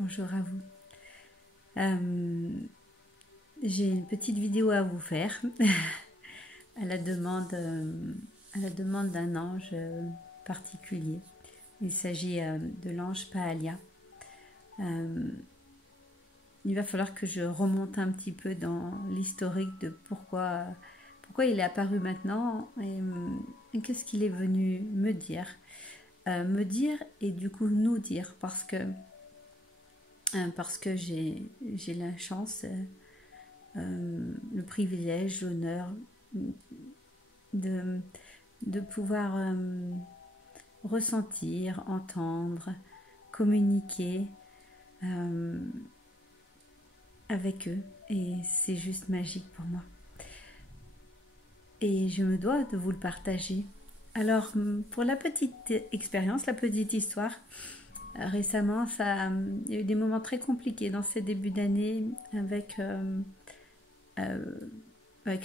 bonjour à vous. J'ai une petite vidéo à vous faire à la demande d'un ange particulier. Il s'agit de l'ange Pahalia. Il va falloir que je remonte un petit peu dans l'historique de pourquoi il est apparu maintenant et qu'est-ce qu'il est venu me dire et du coup nous dire parce que j'ai la chance, le privilège, l'honneur de pouvoir ressentir, entendre, communiquer avec eux, et c'est juste magique pour moi. Et je me dois de vous le partager. Alors, pour la petite expérience, la petite histoire, récemment, il y a eu des moments très compliqués dans ces débuts d'année avec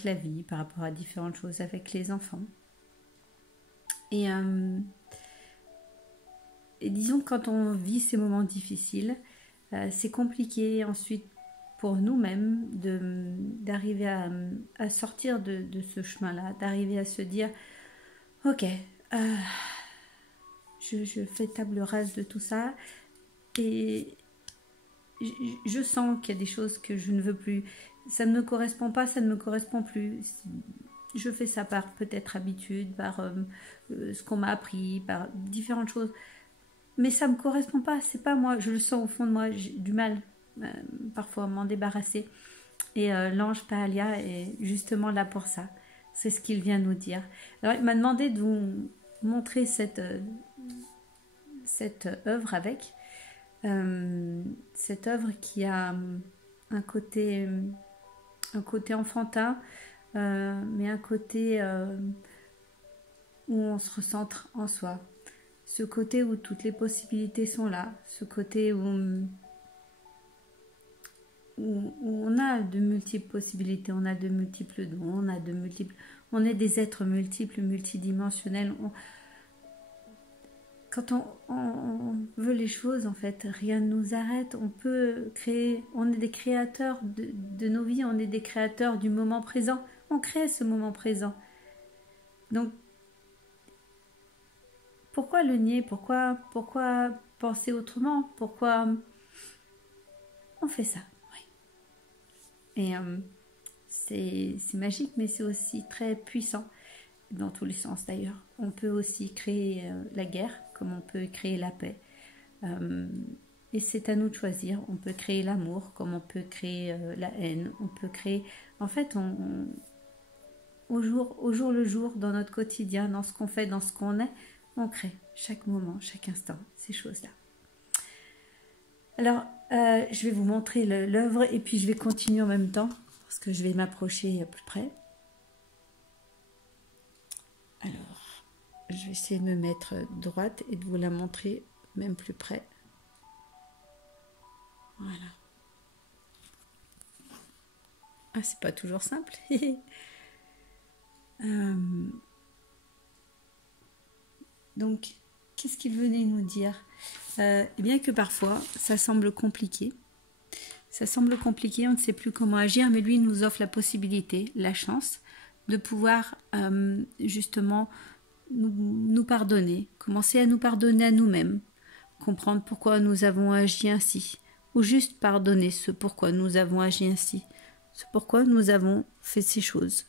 la vie, par rapport à différentes choses, avec les enfants. Et disons que quand on vit ces moments difficiles, c'est compliqué ensuite pour nous-mêmes d'arriver à sortir de ce chemin-là, d'arriver à se dire ok, je fais table rase de tout ça et je sens qu'il y a des choses que je ne veux plus, ça ne me correspond pas, ça ne me correspond plus. Je fais ça par peut-être habitude, par ce qu'on m'a appris, par différentes choses, mais ça ne me correspond pas, c'est pas moi, je le sens au fond de moi, j'ai du mal parfois à m'en débarrasser. Et l'ange Pahalia est justement là pour ça. C'est ce qu'il vient nous dire. Alors il m'a demandé de vous montrer cette œuvre avec. Cette œuvre qui a un côté enfantin, mais un côté où on se recentre en soi. Ce côté où toutes les possibilités sont là. Ce côté où on a de multiples possibilités, on a de multiples dons, on est des êtres multiples, multidimensionnels. Quand on veut les choses, en fait, rien ne nous arrête. On peut créer, on est des créateurs de nos vies, on est des créateurs du moment présent. On crée ce moment présent. Donc, pourquoi le nier? Pourquoi penser autrement? Pourquoi on fait ça? Et c'est magique, mais c'est aussi très puissant, dans tous les sens d'ailleurs. On peut aussi créer la guerre, comme on peut créer la paix. Et c'est à nous de choisir. On peut créer l'amour, comme on peut créer la haine. On peut créer... En fait, au jour le jour, dans notre quotidien, dans ce qu'on fait, dans ce qu'on est, on crée chaque moment, chaque instant, ces choses-là. Alors, je vais vous montrer l'œuvre et puis je vais continuer en même temps parce que je vais m'approcher plus près. Alors, je vais essayer de me mettre droite et de vous la montrer même plus près. Voilà. Ah, c'est pas toujours simple. Donc, qu'est-ce qu'il venait nous dire? Eh bien que parfois, ça semble compliqué. Ça semble compliqué, on ne sait plus comment agir, mais lui nous offre la possibilité, la chance, de pouvoir justement nous pardonner, commencer à nous pardonner à nous-mêmes, comprendre pourquoi nous avons agi ainsi, ou juste pardonner ce pourquoi nous avons agi ainsi, ce pourquoi nous avons fait ces choses.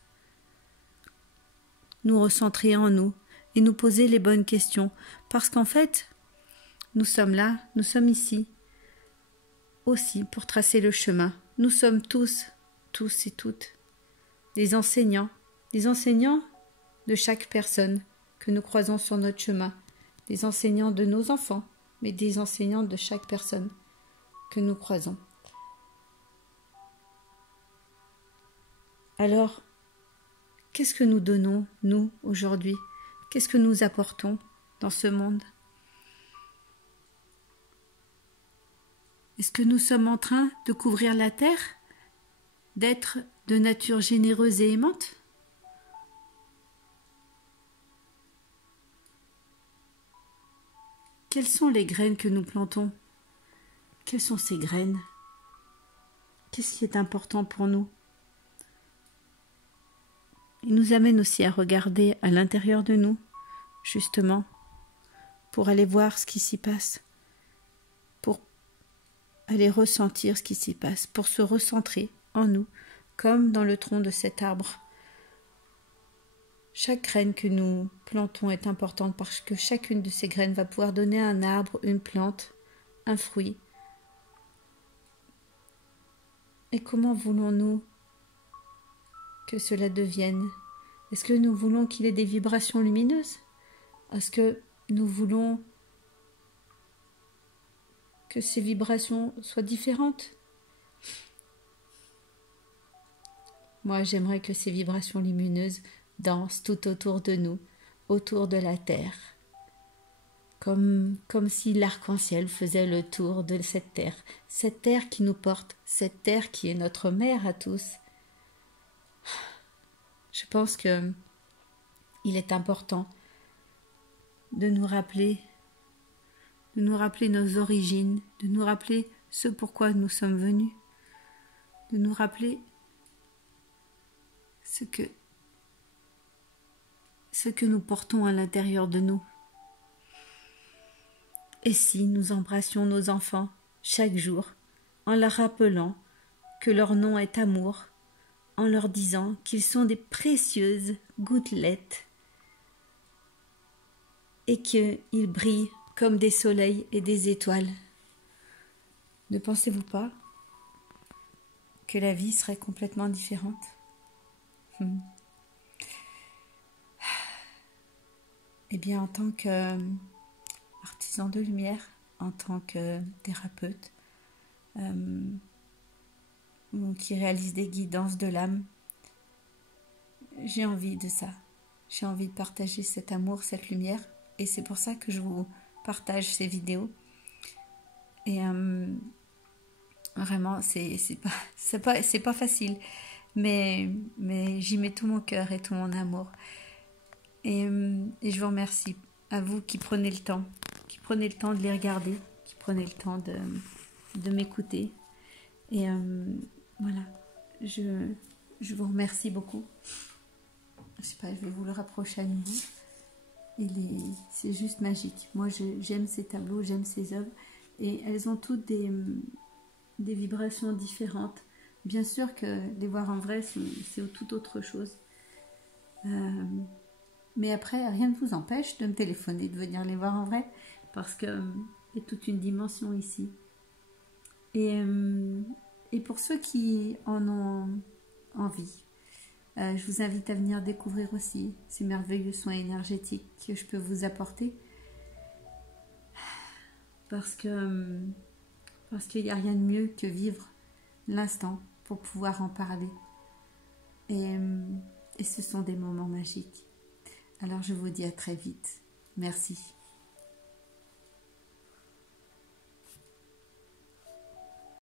Nous recentrer en nous et nous poser les bonnes questions, parce qu'en fait, nous sommes là, nous sommes ici, aussi pour tracer le chemin. Nous sommes tous et toutes, des enseignants de chaque personne que nous croisons sur notre chemin, des enseignants de nos enfants, mais des enseignants de chaque personne que nous croisons. Alors, qu'est-ce que nous donnons, nous, aujourd'hui? Qu'est-ce que nous apportons dans ce monde? Est-ce que nous sommes en train de couvrir la terre, d'être de nature généreuse et aimante? Quelles sont les graines que nous plantons? Quelles sont ces graines? Qu'est-ce qui est important pour nous? Il nous amène aussi à regarder à l'intérieur de nous, justement, pour aller voir ce qui s'y passe, pour aller ressentir ce qui s'y passe, pour se recentrer en nous, comme dans le tronc de cet arbre. Chaque graine que nous plantons est importante parce que chacune de ces graines va pouvoir donner un arbre, une plante, un fruit. Et comment voulons-nous que cela devienne? Est-ce que nous voulons qu'il ait des vibrations lumineuses? Est-ce que nous voulons que ces vibrations soient différentes? Moi, j'aimerais que ces vibrations lumineuses dansent tout autour de nous, autour de la terre, comme si l'arc-en-ciel faisait le tour de cette terre qui nous porte, cette terre qui est notre mère à tous. Je pense que il est important de nous rappeler nos origines, de nous rappeler ce pourquoi nous sommes venus, de nous rappeler ce que nous portons à l'intérieur de nous. Et si nous embrassions nos enfants chaque jour en leur rappelant que leur nom est amour, en leur disant qu'ils sont des précieuses gouttelettes et qu'ils brillent comme des soleils et des étoiles. Ne pensez-vous pas que la vie serait complètement différente? Eh bien, en tant qu'artisan de lumière, en tant que thérapeute, qui réalise des guidances de l'âme, j'ai envie de ça. J'ai envie de partager cet amour, cette lumière, et c'est pour ça que je vous partage ces vidéos. Et vraiment, c'est pas facile, mais j'y mets tout mon cœur et tout mon amour. Et je vous remercie à vous qui prenez le temps de les regarder, qui prenez le temps de m'écouter. Et voilà, je vous remercie beaucoup. Je sais pas, je vais vous le rapprocher à nouveau. C'est juste magique. Moi, j'aime ces tableaux, j'aime ces œuvres. Et elles ont toutes des vibrations différentes. Bien sûr que les voir en vrai, c'est tout autre chose. Mais après, rien ne vous empêche de me téléphoner, de venir les voir en vrai, parce qu'il y a toute une dimension ici. Et pour ceux qui en ont envie, je vous invite à venir découvrir aussi ces merveilleux soins énergétiques que je peux vous apporter. Parce qu'il n'y a rien de mieux que vivre l'instant pour pouvoir en parler. Et ce sont des moments magiques. Alors je vous dis à très vite. Merci.